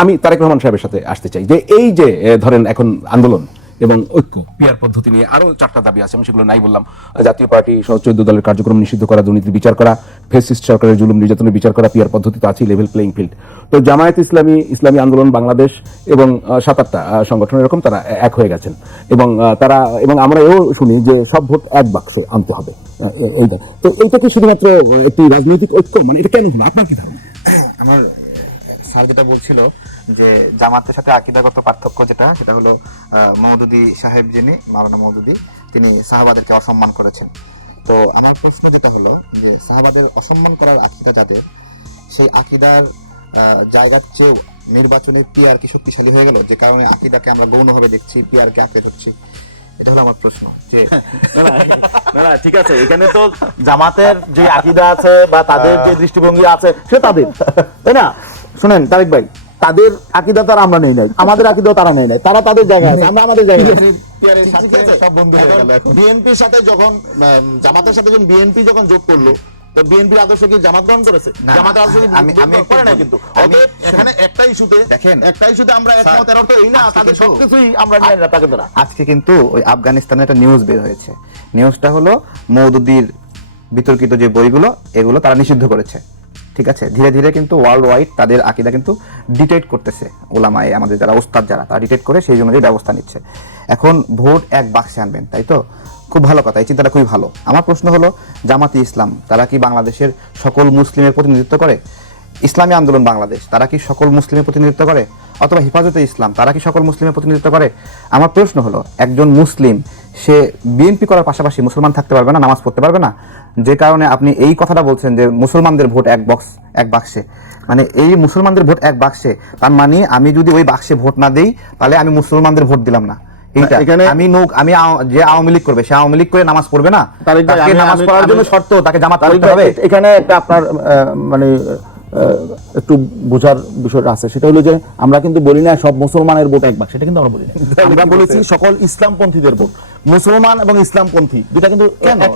আমি তারেক রহমান সাহেবের সাথে আসতে চাই যে এই যে ধরেন এখন আন্দোলন এবং ঐক্য পিয়ার পদ্ধতি নিয়ে আরো 4টা দাবি আছে, আমি সেগুলো নাই বললাম। জাতীয় পার্টি সহ 14 দলের কার্যক্রম নিষিদ্ধ করা, দুর্নীতির বিচার করা, ফ্যাসিস্ট সরকারের জুলুম নির্যাতনের বিচার করা, পিয়ার পদ্ধতি তো আছেই, লেভেল প্লেইং ফিল্ড। তো জামায়াত ইসলামী, ইসলামী আন্দোলন বাংলাদেশ এবং 7-8টা সংগঠন এরকম তারা এক হয়ে গেছেন এবং তারা এবং আমরা এও শুনি যে সব ভোট এক বাক্সে আনতে হবে। এইটা তো এইটা কি শুধুমাত্র একটি রাজনৈতিক ঐক্য, মানে এটা কেন হলো আপনার কি ধারণা? আমার স্যার যেটা বলছিল যে জামাতের সাথে আকীদাগত পার্থক্য যেটা, সেটা হলো মওদুদী সাহেব, যিনি মাওলানা মওদুদী, তিনি সাহাবাদেরকে অসম্মান করেছেন। তো আমার প্রশ্ন যেটা হলো যে সাহাবাদের অসম্মান করার আকীদা যাদের, সেই আকীদার জায়গার চেয়ে নির্বাচনী পিআর কি শক্তিশালী হয়ে গেল, যে কারণে আকীদাকে আমরা গৌণভাবে দেখছি, পিআরকে আঁকড়ে ধরছি? এটা হলো আমার প্রশ্ন। যে না ঠিক আছে, এখানে তো জামাতের যে আকীদা আছে বা তাদের যে দৃষ্টিভঙ্গি আছে সে তাদের, তাই না? শুনেন তারেক ভাই, তাদের আকীদা তার আমরা নেই নাই, আমাদের আকীদাও তারা নেই নাই, তারা তাদের জায়গায় আছে, আমরা আমাদের জায়গায় আছি। সব বন্ধু হয়ে গেল এখন। বিএনপির সাথে যখন জামাতের সাথে যখন বিএনপি যখন যোগ করলো, তো বিএনপির আদর্শ কি জামাত গ্রহণ করেছে? জামাত আদর্শ আমি করে না, কিন্তু এখানে একটা ইস্যুতে দেখেন, একটা ইস্যুতে আমরা একমত, এর অর্থ এই না তাদের সবকিছুই আমরা নিয়ে তাকে ধরা। আজকে কিন্তু ওই আফগানিস্তানে একটা নিউজ বের হয়েছে। নিউজটা হলো মওদুদীর বিতর্কিত যে বইগুলো, এগুলো তারা নিষিদ্ধ করেছে। ঠিক আছে, ধীরে ধীরে কিন্তু ওয়ার্ল্ড ওয়াইড তাদের আকীদা কিন্তু ডিটেক্ট করতেছে ওলামায়ে, আমাদের যারা ওস্তাদ যারা, তারা ডিটেক্ট করে সেই অনুযায়ী ব্যবস্থা নিচ্ছে। এখন ভোট এক বাক্সে আনবেন, তাই তো? খুব ভালো কথা, এই চিন্তাটা খুবই ভালো। আমার প্রশ্ন হলো, জামাতি ইসলাম তারা কি বাংলাদেশের সকল মুসলিমের প্রতিনিধিত্ব করে? ইসলামী আন্দোলন বাংলাদেশ তারা কি সকল মুসলিমের প্রতিনিধিত্ব করে? অথবা হেফাজতে ইসলাম তারা কি সকল মুসলিমের প্রতিনিধিত্ব করে? আমার প্রশ্ন হলো, একজন মুসলিম সে বিএনপি করার পাশাপাশি মুসলমান থাকতে পারবে না, নামাজ পড়তে পারবে না? যে কারণে আপনি এই কথাটা বলছেন যে মুসলমানদের ভোট এক বাক্সে, মানে এই মুসলমানদের ভোট এক বাক্সে, তার মানে আমি যদি ওই বাক্সে ভোট না দেই তাহলে আমি মুসলমানদের ভোট দিলাম না। আমি যে আওয়ামী লীগ করবে, সে আওয়ামী লীগ করে নামাজ পড়বে না, তাকে নামাজ পড়ার জন্য শর্ত তাকে জামাত করতে হবে। এখানে একটা আপনার মানে একটু বোঝার বিষয়টা আছে, সেটা হলো যে আমরা কিন্তু বলি না সব মুসলমানের ভোট এক বাক্স, সেটা কিন্তু আমরা বলি না। আমরা বলেছি সকল ইসলামপন্থীদের ভোট। মুসলমান এবং ইসলামপন্থী দুটা কিন্তু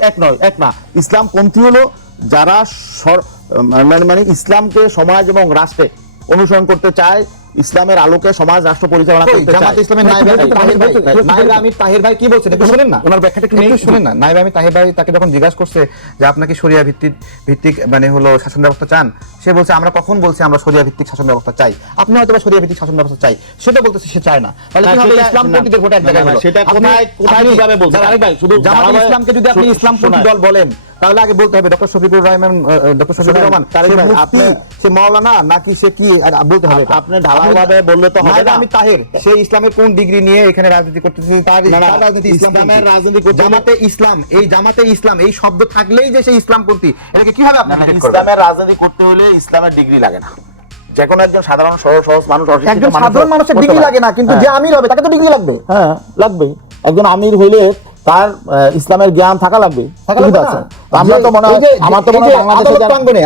এক নয়, এক না। ইসলামপন্থী হলো যারা মানে ইসলামকে সমাজ এবং রাষ্ট্রে অনুসরণ করতে চায়, ইসলামের আলোকে সমাজ রাষ্ট্র পরিচালনা করতে চায়। জামাত ইসলামের নায়েব আমির তাহের ভাই কি বলছেন একটু শুনেন না, ওনার ব্যাখ্যাটা একটু শুনেন না। নায়েব আমির তাহের ভাই তাকে যখন জিজ্ঞাসা করছে যে আপনাকে শরিয়া ভিত্তিক মানে হলো শাসন ব্যবস্থা চান, সে বলছে আমরা কখন বলছি আমরা শরিয়া ভিত্তিক শাসন ব্যবস্থা চাই? আপনি হয়তো বা শরিয়া ভিত্তিক শাসন ব্যবস্থা চাই, সেটা বলতেছে সে চায় না। তাহলে কি হবে? ইসলামপন্থীদের ভোট এক জায়গায় হলো। সেটা কোথায় কিভাবে বলছেন? আরে ভাই, শুধু জামাত ইসলামকে যদি আপনি ইসলামপন্থী দল বলেন, তাহলে আগে বলতে হবে ডক্টর শফিকুর রহমান সে মাওলানা নাকি সে কি বলতে হবে। আপনি ঢালাওভাবে বললে তো হবে না। আমি তাহের সে ইসলামের কোন ডিগ্রি নিয়ে এখানে রাজনীতি করতেছে? তার রাজনীতি ইসলামের রাজনীতি করতে জামাতে ইসলাম এই শব্দ থাকলেই যে সে ইসলামপন্থী, এটাকে কিভাবে আপনি ইসলামের রাজনীতি করতে হলে ইসলামের ডিগ্রি লাগে না। যে কোনো একজন সাধারণ সহজ মানুষ, একজন সাধারণ মানুষের ডিগ্রি লাগে না, কিন্তু যে আমির হবে তাকে তো ডিগ্রি লাগবে। হ্যাঁ লাগবে, একজন আমির হইলে তার ইসলামের জ্ঞান থাকা লাগবে। আমরা তো মনে হয় আমার তো মনে হয়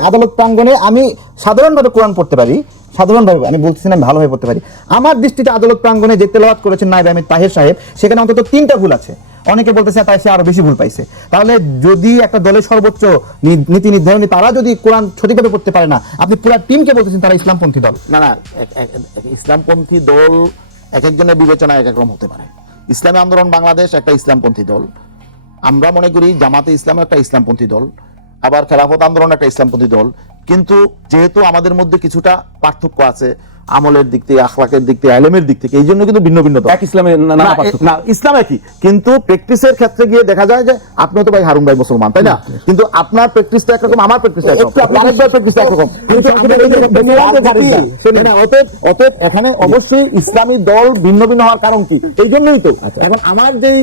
আদালত প্রাঙ্গণে আমি সাধারণভাবে কোরআন পড়তে পারি, সাধারণভাবে আমি বলতেছি না ভালোভাবে পড়তে পারি। আমার দৃষ্টিতে আদালত প্রাঙ্গণে যে তেলাওয়াত করেছেন নায়েব আমির তাহের সাহেব, সেখানে অন্তত 3টা ভুল আছে। অনেকে বলতেছে তাই সে আরো বেশি ভুল পাইছে। তাহলে যদি একটা দলের সর্বোচ্চ নীতি নির্ধারণী তারা যদি কোরআন সঠিকভাবে পড়তে পারে না, আপনি পুরো টিমকে বলতেছেন তারা ইসলামপন্থী দল। না, ইসলামপন্থী দল এক একজনের বিবেচনা এক এক রকম হতে পারে। ইসলামী আন্দোলন বাংলাদেশ একটা ইসলামপন্থী দল, আমরা মনে করি জামাতে ইসলাম একটা ইসলামপন্থী দল, আবার খেলাফত আন্দোলন একটা ইসলামপন্থী দল। কিন্তু যেহেতু আমাদের মধ্যে কিছুটা পার্থক্য আছে আমলের দিক থেকে, আখলাকের দিক থেকে, ইলমের দিক থেকে, এই জন্য কিন্তু ভিন্ন ভিন্ন দল। এক ইসলামের না, ইসলাম একই, কিন্তু প্র্যাকটিসের ক্ষেত্রে গিয়ে দেখা যায় যে আপনি তো ভাই হারুন ভাই মুসলমান, তাই না? কিন্তু আপনার প্র্যাকটিসটা একরকম, আমার প্র্যাকটিসটা একরকম, আরেকবার প্র্যাকটিসটা একরকম। অতএব এখানে অবশ্যই ইসলামী দল ভিন্ন ভিন্ন হওয়ার কারণ কি? এই জন্যই তো এখন আমার যেই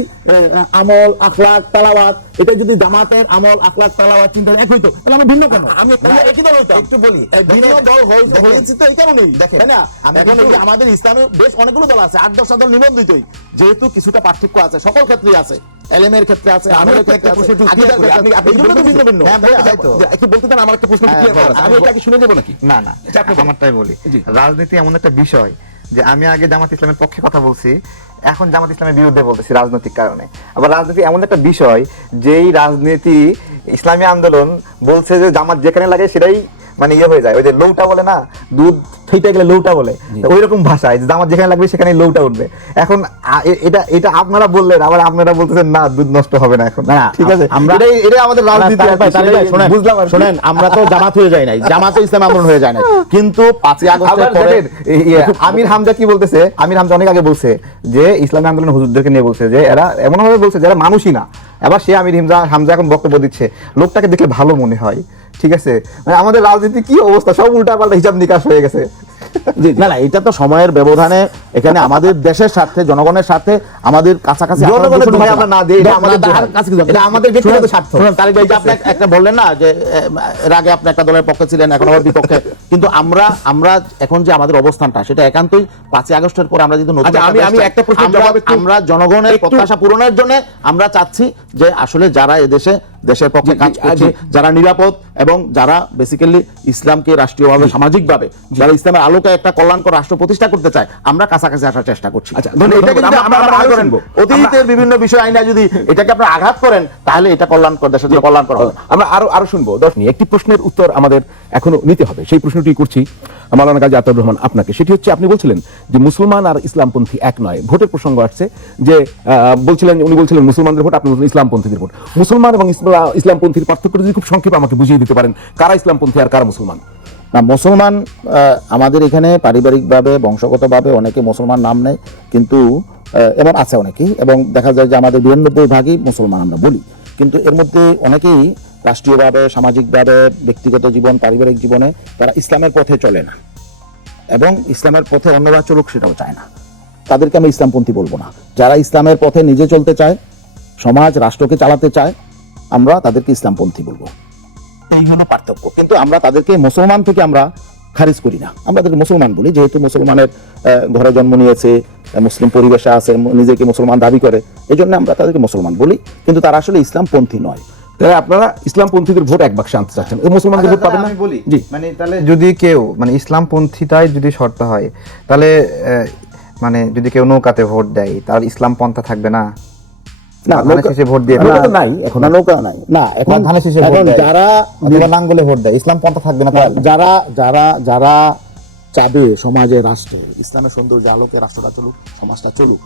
আমল, আখলাক, তালাওয়াত, এটা যদি জামাতের আমল, আখলাক, তালাওয়াত চিন্তা এক হইতো, তাহলে আমি ভিন্ন কেন? আমি একই দল হইতাম। একটু বলি, ভিন্ন দল হয়েছে তো এই কারণেই। দেখেন না, এখন আমাদের ইসলামে বেশ অনেকগুলো দল আছে, 8-10টা দল নিবন্ধিতই, যেহেতু কিছুটা পার্থক্য আছে, সকল ক্ষেত্রেই আছে, এলএমের ক্ষেত্রে আছে, আমলের ক্ষেত্রে আছে। আপনি ভিন্ন ভিন্ন একটু বলতে দেন, আমার একটা প্রশ্ন আমি এটাকে শুনে দেবো নাকি? না, আমারটাই বলি। রাজনীতি এমন একটা বিষয় যে আমি আগে জামাত ইসলামের পক্ষে কথা বলছি, এখন জামাত ইসলামের বিরুদ্ধে বলতেছি রাজনৈতিক কারণে। আবার রাজনীতি এমন একটা বিষয় যেই রাজনীতি ইসলামী আন্দোলন বলছে যে জামাত যেখানে লাগে সেটাই মানে হয়ে যায়। ওই যে লৌটা বলে না, দুধ থইতে গেলে লৌটা বলে, ওই রকম ভাষায় যে জামাত যেখানে লাগবে সেখানে লৌটা উঠবে। এখন এটা এটা আপনারা বললেন, আবার আপনারা বলতেছেন না দুধ নষ্ট হবে না। এখন না, ঠিক আছে, আমরা এটা আমাদের রাজনীতি। বুঝলাম, শোনেন, আমরা তো জামাত হয়ে যাই নাই, জামাত ইসলাম আন্দোলন হয়ে যায় নাই, কিন্তু 5ই আগস্টের পরে আমির হামজা কি বলতেছে, আমির হামজা অনেক আগে বলছে যে ইসলামী আন্দোলন হুজুরদেরকে নিয়ে বলছে যে এরা এমন ভাবে বলছে যারা মানুষই না। এবার সে আমির হামজা এখন বক্তব্য দিচ্ছে, লোকটাকে দেখলে ভালো মনে হয়। ঠিক আছে, মানে আমাদের রাজনীতি কি অবস্থা, সব উল্টাপাল্টা হিসাব নিকাশ হয়ে গেছে। না না, এটা তো সময়ের ব্যবধানে, এখানে আমাদের দেশের স্বার্থে, জনগণের স্বার্থে, আমাদের কাছাকাছি জনগণের দোহাই আমরা না দিই, এটা আমাদের ব্যক্তিগত স্বার্থ। তারিক ভাই, আপনি একটা বললেন না যে এর আগে আপনি একটা দলের পক্ষে ছিলেন, এখন আবার বিপক্ষে, কিন্তু আমরা এখন যে আমাদের অবস্থানটা সেটা একান্তই 5ই আগস্টের পর আমরা যদি নতুন আমি একটা প্রশ্নের জবাব আমরা জনগণের প্রত্যাশা পূরণের জন্য আমরা চাচ্ছি যে আসলে যারা এদেশে দেশের পক্ষে কাজ করছে, যারা নিরাপদ এবং যারা বেসিক্যালি ইসলামকে রাষ্ট্রীয়ভাবে সামাজিকভাবে যারা ইসলামের আলোকে একটা কল্যাণকর রাষ্ট্র প্রতিষ্ঠা করতে চায়, আমরা কাছাকাছি আসার চেষ্টা করছি। আচ্ছা, এটাকে যদি আপনারা আঘাত করেন, অতীতের বিভিন্ন বিষয় আইনা যদি এটাকে আপনারা আঘাত করেন, তাহলে এটা কল্যাণকর, দেশের জন্য কল্যাণকর হবে। আমরা আরো শুনবো। একটি প্রশ্নের উত্তর আমাদের এখনো নিতে হবে, সেই প্রশ্নটি করছি মাওলানা গাজী আতাউর রহমান আপনাকে। সেটি হচ্ছে, আপনি বলছিলেন যে মুসলমান আর ইসলামপন্থী এক নয়, ভোটের প্রসঙ্গ আসছে যে উনি বলছিলেন মুসলমানদের ভোট, আপনি বলছেন ইসলামপন্থীদের ভোট। মুসলমান এবং ইসলামপন্থীর পার্থক্য যদি খুব সংক্ষেপে আমাকে বুঝিয়ে দিতে পারেন, কারা ইসলামপন্থী আর কারা মুসলমান? না, মুসলমান আমাদের এখানে পারিবারিকভাবে বংশগতভাবে অনেকে মুসলমান নাম নেয়, কিন্তু এমন আছে অনেকেই, এবং দেখা যায় যে আমাদের 92% মুসলমান আমরা বলি, কিন্তু এর মধ্যে অনেকেই রাষ্ট্রীয়ভাবে, সামাজিকভাবে, ব্যক্তিগত জীবন, পারিবারিক জীবনে তারা ইসলামের পথে চলে না, এবং ইসলামের পথে অন্যরা চলুক সেটাও চায় না। তাদেরকে আমি ইসলামপন্থী বলবো না। যারা ইসলামের পথে নিজে চলতে চায়, সমাজ রাষ্ট্রকে চালাতে চায়, আমরা তাদেরকে ইসলামপন্থী বলবো। এই হলো পার্থক্য। কিন্তু আমরা তাদেরকে মুসলমান থেকে আমরা খারিজ করি না, আমরা তাদেরকে মুসলমান বলি, যেহেতু মুসলমানের ঘরে জন্ম নিয়েছে, মুসলিম পরিবেশে আছে, নিজেকে মুসলমান দাবি করে, এই জন্য আমরা তাদেরকে মুসলমান বলি, কিন্তু তারা আসলে ইসলামপন্থী নয়। তাহলে আপনারা ইসলামপন্থীদের ভোট এক বাক্সে আনতে চাচ্ছেন, মুসলমানদের ভোট পাবেন না? আমি বলি, জি, মানে তাহলে যদি কেউ মানে ইসলামপন্থীটাই যদি শর্ত হয়, তাহলে মানে যদি কেউ নৌকাতে ভোট দেয়, তার ইসলাম পন্থা থাকবে না? না, ধানের শীষে ভোট দিয়ে নৌকা তো নাই এখন, নৌকা নাই না এখন, ধানের শীষে ভোট এখন দেয়, যারা অথবা লাঙ্গলে ভোট দেয়, ইসলাম পন্থা থাকবে না? যারা যারা যারা চাবে সমাজে, রাষ্ট্রে ইসলামের সৌন্দর্য আলোকে রাষ্ট্রটা চলুক, সমাজটা চলুক,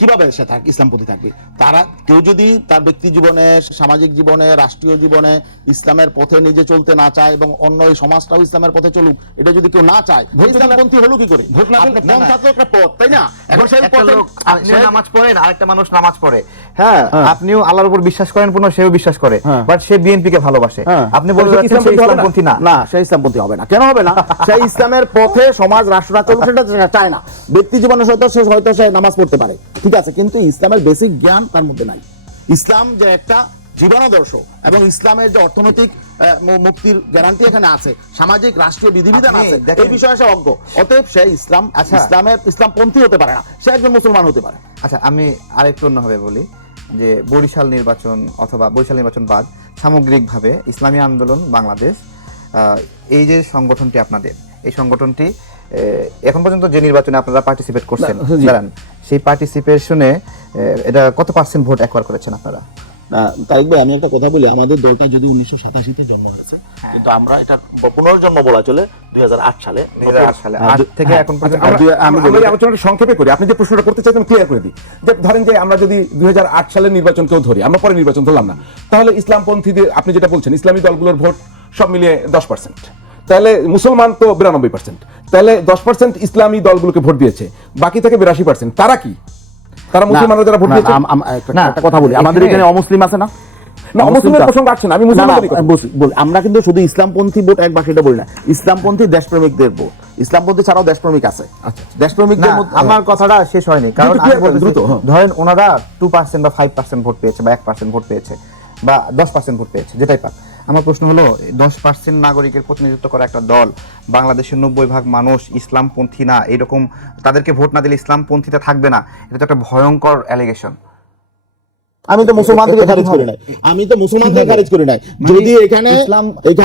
কিভাবে সে ইসলামপন্থী থাকবে? তারা কেউ যদি তার ব্যক্তি জীবনে, সামাজিক জীবনে, রাষ্ট্রীয় জীবনে ইসলামের পথে নিজে চলতে না চায়, এবং অন্য এই সমাজটাও ইসলামের পথে চলুক, এটা যদি কেউ না চায়, ইসলামপন্থী হলো কি করে? ভোট না থাকলে একটা পথ, তাই না? এখন সেই পথে আপনি নামাজ পড়েন, আরেকটা মানুষ নামাজ পড়ে, হ্যাঁ, আপনিও আল্লাহর উপর বিশ্বাস করেন, পুনঃ সেও বিশ্বাস করে, বাট সে বিএনপি কে ভালোবাসে, আপনি বলছেন ইসলামপন্থী না? না, সে ইসলামপন্থী হবে না। কেন হবে না? সে ইসলামের পথে সমাজ রাষ্ট্রটা চলুক সেটা চায় না। ব্যক্তি জীবনে হয়তো সে নামাজ পড়তে পারে, ঠিক আছে, কিন্তু ইসলামের বেসিক জ্ঞান তার মধ্যে নাই। ইসলাম যে একটা জীবনাদর্শ, এবং ইসলামের যে অর্থনৈতিক মুক্তির গ্যারান্টি এখানে আছে, সামাজিক রাষ্ট্রীয় বিধিবিধান আছে, এই বিষয়ে সে অজ্ঞ। অতএব সে ইসলামপন্থী হতে পারে না, সে একজন মুসলমান হতে পারে। আচ্ছা, আমি আরেকটু অন্যভাবে বলি যে বরিশাল নির্বাচন অথবা বরিশাল নির্বাচন বাদ সামগ্রিকভাবে ইসলামী আন্দোলন বাংলাদেশ, এই যে সংগঠনটি আপনাদের, এই সংগঠনটি এখন পর্যন্ত যে নির্বাচনে আপনারা পার্টিসিপেট করছেন, জানেন সেই পার্টিসিপেশনে এটা কত % ভোট অ্যাকোয়ার করেছেন আপনারা? তারিক ভাই, আমি একটা কথা বলি, আমাদের দলটা যদি 1987-তে জন্ম হয়েছে, কিন্তু আমরা এটা পুনর্জন্ম বলা চলে 2008 সালে। 2008 সালে, 8 থেকে এখন পর্যন্ত। আমি এই আলোচনাটা সংক্ষেপে করি, আপনি যে প্রশ্নটা করতে চাইছেন ক্লিয়ার করে দিই। যে ধরেন যে আমরা যদি 2008 সালের নির্বাচনকেও ধরি, আমরা পরে নির্বাচন ধরলাম না, তাহলে ইসলামপন্থীদের, আপনি যেটা বলছেন ইসলামী দলগুলোর ভোট সব মিলিয়ে 10%, তাহলে মুসলমান তো 92%, তাহলে 10% ইসলামী দলগুলোকে ভোট দিয়েছে, বাকি থেকে 82%। তারা কি? তারা মুসলমানরা যারা ভোট দিয়েছে? না, একটা কথা বলি, আমাদের এখানে অমুসলিম আছে না? না, অমুসলিমের প্রসঙ্গ আসছে না, আমি মুসলমানদের কথা বলছি। আমরা কিন্তু শুধু ইসলামপন্থী ভোট একবার সেটা বলি না, ইসলামপন্থী দেশপ্রেমিকদের ভোট, ইসলামপন্থী ছাড়াও দেশপ্রেমিক আছে। দেশপ্রেমিকদের মধ্যে আমার কথাটা শেষ হয়নি, কারণ ধরেন ওনারা 2% বা 5% ভোট পেয়েছে, বা 1% ভোট পেয়েছে, বা 10% ভোট পেয়েছে, যেটাই পাক। আমার প্রশ্ন হলো, 10% নাগরিকের প্রতিনিধিত্ব করা একটা দল, বাংলাদেশের 90% মানুষ ইসলামপন্থী না, এরকম তাদেরকে ভোট না দিলে ইসলামপন্থীটা থাকবে না, এটা তো একটা ভয়ঙ্কর অ্যালিগেশন। আমি তো মুসলমানদের খারিজ করি নাই, আমি তো মুসলমানদের খারিজ করি নাই। যদি এখানে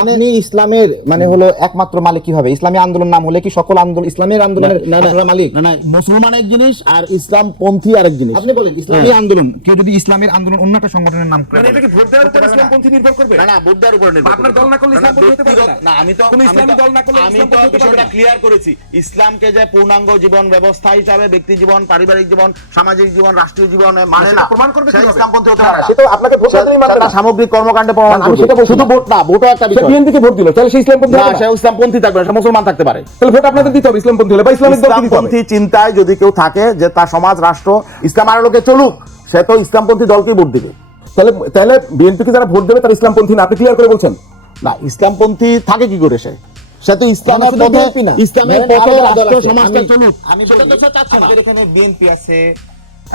আপনি ইসলামের মানে হলো একমাত্র মালিক কিভাবে? ইসলামী আন্দোলন নাম হলে কি সকল আন্দোলন ইসলামের আন্দোলনের আপনারা মালিক? না, মুসলমান এক জিনিস আর ইসলাম পন্থী আরেক জিনিস। আপনি বলেন ইসলামী আন্দোলন, কেউ যদি ইসলামের আন্দোলন অন্য একটা সংগঠনের নাম করে এটা কি ভোট দেওয়ার উপর ইসলামপন্থী নির্ভর করবে? না, ভোট দেওয়ার উপর নির্ভর আপনার দল না করলে ইসলামপন্থী হতে পারবে না। না, আমি তো কোনো ইসলামী দল না করলে আমি তো ইসলামপন্থী হতে পারবে বিষয়টা না। ক্লিয়ার করেছি। ইসলামকে যে পূর্ণাঙ্গ জীবন ব্যবস্থা হিসাবে ব্যক্তি জীবন, পারিবারিক জীবন, সামাজিক জীবন, রাষ্ট্রীয় জীবনে মানে না, প্রমাণ করবে সে কিভাবে? ইসলামপন্থী হতে পারে না। সে তো আপনাকে ভোট দিলেই মানবে না। তার সামগ্রিক কর্মকাণ্ডে প্রমাণ আমি করবে। সেটা বলছি শুধু না। ভোট না, ভোটও একটা সে বিষয়। বিএনপিকে ভোট দিল, তাহলে সে ইসলামপন্থী না, হবে না। সে ইসলামপন্থী থাকবে না, সে মুসলমান থাকতে পারে। তাহলে ভোট আপনাদের দিতে হবে ইসলামপন্থী হলে বা ইসলামিক দলকে দিতে হবে। ইসলামপন্থী চিন্তায় যদি কেউ থাকে যে তার সমাজ রাষ্ট্র ইসলাম আলোকে চলুক, সে তো ইসলামপন্থী দলকেই ভোট দিবে। তাহলে বিএনপিকে যারা ভোট দেবে তারা ইসলামপন্থী না, আপনি ক্লিয়ার করে বলছেন। না, ইসলামপন্থী থাকে কি করে? সে তো ইসলামের শুধু পথে, বিএনপি না। ইসলামের ধরেন পথে আরো দল রাষ্ট্র আছে। সমাজটা আমি- চলুক। আমি সেটা তো সে চাচ্ছে না। আমাদের কোনো বিএনপি আছে,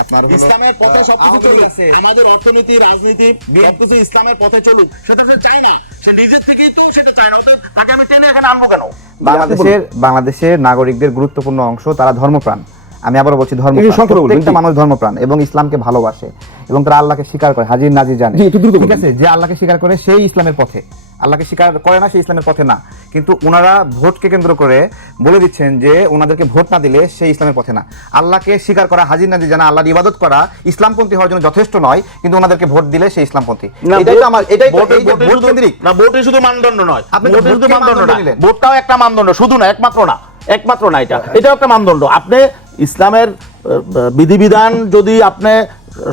আপনার হলো ইসলামের পথে সবকিছু চলুক, আমাদের অর্থনীতি, রাজনীতি সবকিছু ইসলামের পথে চলুক, সেটা সে চায় না। সে নিজের থেকেই তো সেটা চায় না। তাকে আমি টেনে এখানে আনবো কেন? বাংলাদেশের নাগরিকদের গুরুত্বপূর্ণ অংশ তারা ধর্মপ্রাণ। আমি আবারও বলছি ধর্মপ্রাণ। প্রত্যেকটা মানুষ ধর্মপ্রাণ এবং ইসলামকে ভালোবাসে এবং তারা আল্লাহকে স্বীকার করে, হাজির নাজির জানে। জি, একটু দ্রুত ঠিক বলুন। আছে, যে আল্লাহকে স্বীকার করে সেই ইসলামের পথে, আল্লাহকে স্বীকার করে না সেই ইসলামের পথে না। কিন্তু ওনারা ভোটকে কেন্দ্র করে বলে দিচ্ছেন যে ওনাদেরকে ভোট না দিলে সেই ইসলামের পথে না। আল্লাহকে স্বীকার করা, হাজির নাজির জানা, আল্লাহর ইবাদত করা ইসলামপন্থী হওয়ার জন্য যথেষ্ট নয়, কিন্তু ওনাদেরকে ভোট দিলে সেই ইসলামপন্থী। এটাই তো আমার, এটাই তো এই যে ভোট কেন্দ্রিক। না, ভোটই শুধু মানদণ্ড নয়। আপনি তো ভোটই শুধু ভোটকে মানদণ্ড মানদণ্ড না, নিলেন। ভোটটাও একটা মানদণ্ড, শুধু না, একমাত্র না এটাও একটা মানদণ্ড। আপনি ইসলামের বিধিবিধান যদি আপনি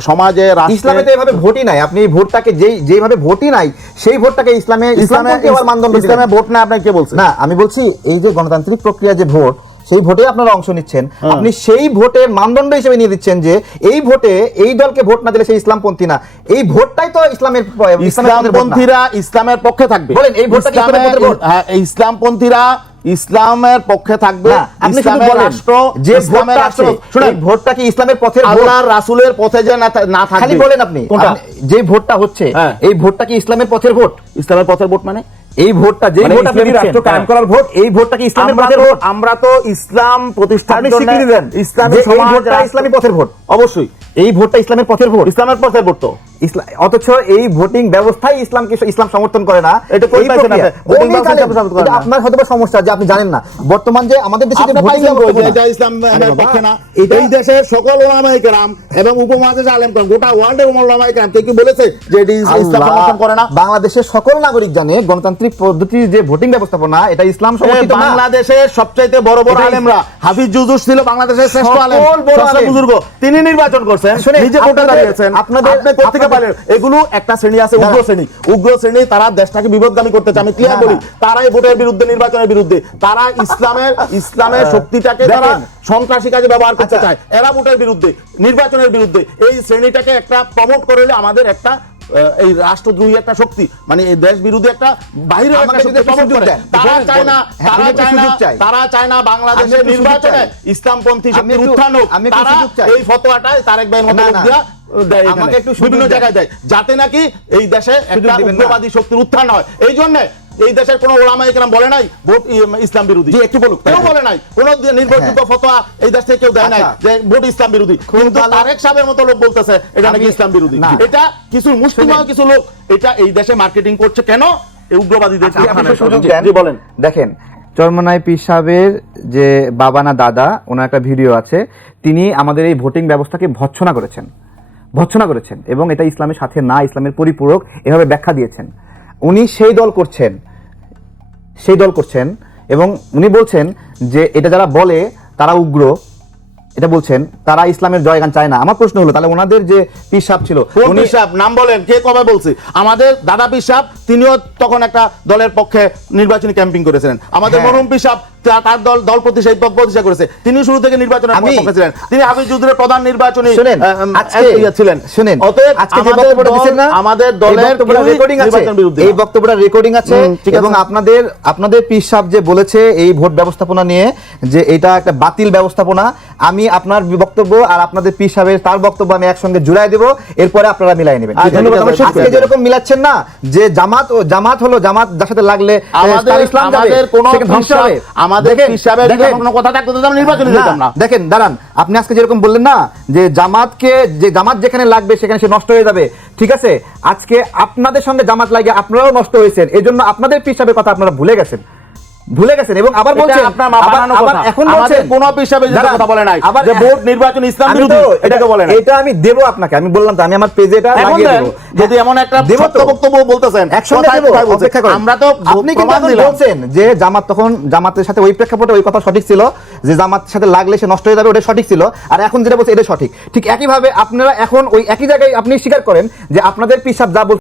সমাজে, ইসলামে তো এভাবে ভোটই নাই। আপনি এই ভোটটাকে যেভাবে ভোটই নাই সেই ভোটটাকে ইসলামপন্থী হওয়ার মানদণ্ড দিলেন। ইসলামে ভোট না, আপনাকে কে বলছে? না, আমি বলছি এই যে গণতান্ত্রিক প্রক্রিয়া যে ভোট, সেই ভোটে আপনারা অংশ নিচ্ছেন, আপনি সেই ভোটের মানদণ্ড হিসেবে নিয়ে দিচ্ছেন যে এই ভোটে এই দলকে ভোট না দিলে সেই ইসলামপন্থী না। এই ভোটটাই তো ইসলামপন্থীরা ইসলামের পক্ষে থাকবে। বলেন, এই ভোটটা কি ইসলামের পক্ষে ভোট? হ্যাঁ, ইসলামপন্থীরা ইসলামের পক্ষে থাকবে। না, আপনি শুধু ইসলামের বলেন রাষ্ট্র, যে ইসলামের ভোটটা রাষ্ট্র, আছে, শুনেন, এই ভোটটা কি ইসলামের পথের ভোট? আল্লাহর রাসূলের পথে যে না থাকবে। খালি বলেন আপনি, কোনটা? যে ভোটটা হচ্ছে হ্যাঁ। এই ভোটটা কি ইসলামের পথের ভোট? ইসলামের পথের ভোট মানে এই ভোটটা যে মানে ভোট আপনি ইসলামী দিচ্ছেন, রাষ্ট্র কায়েম করার ভোট, এই ভোটটা কি ইসলামের আমরা পথের তো- ভোট? আমরা তো ইসলাম প্রতিষ্ঠার আপনি জন্য স্বীকৃতি দেন ইসলামী যে এই সমাজ, ভোটটা রাষ্ট্র- ইসলামী পথের ভোট। অবশ্যই এই ভোটটা ইসলামের পথের ভোট। ইসলামের পথের ভোট তো। অথচ এই ভোটিং ব্যবস্থাই ইসলাম সমর্থন করে না। এটা কই এই পাইছেন প্রক্রিয়া। আপনি? ভোটিং ব্যবস্থা অনেক সমর্থন করে এটা না। আপনার হয়তো বা সমস্যা যে আপনি জানেন না বর্তমান যে আমাদের দেশে যে আপনি ভোটিং পাইছেন কই যে ব্যবস্থাপনা- এটা ইসলামের আরে বাবা, পক্ষে না? এটা- এই দেশের সকল ওলামায়ে কেরাম এবং উপমহাদেশের আলেম কেরাম, গোটা ওয়ার্ল্ডের ওলামায়ে কেরাম কে কি বলেছে যে এটি ইসলাম আল্লাহ, সমর্থন করে না? বাংলাদেশের সকল নাগরিক জানে গণতান্ত্রিক পদ্ধতির যে ভোটিং ব্যবস্থাপনা এটা ইসলাম সমর্থিত না। বাংলাদেশের সবচাইতে বড় বড় এটাই- আলেমরা, হাফিজ জুজুস ছিল বাংলাদেশের শ্রেষ্ঠ সকল আলেম, বড় ষষ্ঠ আলেম। বুজুর্গ, তিনি নির্বাচন করছেন, শুনেন, নিজে ভোটে আপনাদের- দাঁড়িয়েছেন। আপনাদের- আপনি কোত্থেকে আপনাদের- পারেন? এগুলো একটা শ্রেণী আছে উগ্র শ্রেণী। উগ্র শ্রেণী, তারা দেশটাকে বিপদগামী করতে চায়। আমি ক্লিয়ার না, বলি, না। তারাই ভোটের বিরুদ্ধে, নির্বাচনের বিরুদ্ধে। তারা ইসলামের শক্তিটাকে তারা দেখেন। সন্ত্রাসী কাজে ব্যবহার করতে আচ্ছা। চায়। এরা ভোটের বিরুদ্ধে, নির্বাচনের বিরুদ্ধে। এই শ্রেণীটাকে একটা প্রমোট করলে আমাদের একটা এই রাষ্ট্রদ্রোহী একটা শক্তি, মানে এই দেশ বিরোধী একটা বাইরে একটা আমাকে যদি শক্তি একটু প্রমোট সুযোগ করে। দেন। তারা বলেন, চায় না, হ্যাঁ, আমি একটু সুযোগ চাই। তারা চায় না বাংলাদেশের আমি একটু সুযোগ নির্বাচনে চাই। ইসলামপন্থী আমি শক্তির একটু- উত্থান হোক। আমি একটু তারা সুযোগ চাই। এই ফতোয়াটাই তারেক ভাইয়ের মতো না, লোক না। দিয়া দেয় এখানে। আমাকে একটু সুযোগ বিভিন্ন দেন। জায়গায় দেয়, যাতে নাকি এই দেশে একটা দিবেন না। উগ্রবাদী শক্তির উত্থান হয়। এই জন্য এই দেশের কোন ওলামায়ে কেরাম বলে নাই ভোট ইসলাম বিরোধী। জি, একটু বলুক। কেউ বলে নাই, কোন নির্ভরযোগ্য ফতোয়া এই দেশ থেকে কেউ দেয় নাই আচ্ছা। যে ভোট ইসলাম বিরোধী। কিন্তু ভালো। তারেক সাহেবের মতো লোক বলতেছে এটা নাকি আমি- ইসলাম বিরোধী। না। এটা কিছু মুসলিম কিছু লোক এটা এই দেশে মার্কেটিং করছে কেন? এই উগ্রবাদীদের আচ্ছা, আপনি উত্থানের একটু সুযোগ জন্য। দেন। জি, বলেন। দেখেন, চরমনাই পীর সাহেবের যে বাবা না দাদা, ওনার একটা ভিডিও আছে, তিনি আমাদের এই ভোটিং ব্যবস্থাকে ভৎসনা করেছেন এবং এটা ইসলামের সাথে না, ইসলামের পরিপূরক এভাবে ব্যাখ্যা দিয়েছেন। উনি সেই দল করছেন এবং উনি বলছেন যে এটা যারা বলে তারা উগ্র, এটা বলছেন তারা ইসলামের জয়গান চায় না। আমার প্রশ্ন হলো, তাহলে ওনাদের যে পীর সাহেব ছিল, কোন উনি পীর সাহেব নাম বলেন, কে কবে বলছে? আমাদের দাদা পীর সাহেব, তিনিও তখন একটা দলের পক্ষে নির্বাচনী ক্যাম্পিং করেছিলেন। আমাদের হ্যাঁ। মরহুম পীর সাহেব তার দল প্রতিষ্ঠা করেছে, তিনি শুরু থেকে নির্বাচনের পক্ষে ছিলেন। তিনি হাফিজ জুজুরের প্রধান নির্বাচনী শুনেন, ছিলেন। শুনেন, অতএব আজকে যে আমাদের বক্তব্যটা দিচ্ছেন না, আমাদের এই দলের বক্তব্যটা কেউই রেকর্ডিং আছে, নির্বাচনের বিরুদ্ধে এই না। বক্তব্যটা রেকর্ডিং আছে ঠিক এবং আছে। আপনাদের পীর সাহেব যে বলেছে এই ভোট ব্যবস্থাপনা নিয়ে যে এটা একটা বাতিল ব্যবস্থাপনা, আমি আপনার বক্তব্য আর আপনাদের পীর সাহেবের তার বক্তব্য আমি একসঙ্গে জুড়াই দেব, এরপরে আপনারা মিলাই নেবেন। আচ্ছা, ধন্যবাদ। ঠিক আছে, শেষ করে আজকে দেন। যেরকম মিলাচ্ছেন না যে জামাত যার সাথে লাগলে আমাদের তার ইসলাম যাবে, আমাদের কোন সেখানে ধ্বংস হবে। আমাদের হিসাবে কোনো কথা থাকতো তো আমরা নির্বাচনে যেতাম না। দেখেন দাঁড়ান, আপনি আজকে যেরকম বললেন না যে জামাত যেখানে লাগবে সেখানে সে নষ্ট হয়ে যাবে, ঠিক আছে, আজকে আপনাদের সঙ্গে জামাত লাগে আপনারাও নষ্ট হয়েছেন, এই জন্য আপনাদের হিসাবের কথা আপনারা ভুলে গেছেন এবং আবার বলছেন আপনার বানানো কথা। এখন আমাদের বলছেন কোন হিসাবে কথা বলে নাই যে ভোট নির্বাচন ইসলাম বিরোধী, এটাকে বলে না। এটা আমি দেব আপনাকে, আমি বললাম তো আমি আমার পেজে এটা এখন লাগিয়ে দেন, দেব। যদি এমন একটা দেব তো। বক্তব্য বলতেছেন একসঙ্গে কথায় দেব, কথায় বলছেন। অপেক্ষা করেন। আমরা তো আপনি কিন্তু প্রমাণ এখন দিলাম। বলছেন যে জামাতের সাথে ওই প্রেক্ষাপটে ওই কথা সঠিক ছিল যে জামাতের সাথে লাগলে সে নষ্ট হয়ে যাবে, ওটা সঠিক ছিল, আর এখন যেটা বলছে এটা সঠিক। ঠিক একইভাবে আপনারা এখন ওই একই জায়গায় আপনি স্বীকার করেন যে আপনাদের পিসাব যা বলছে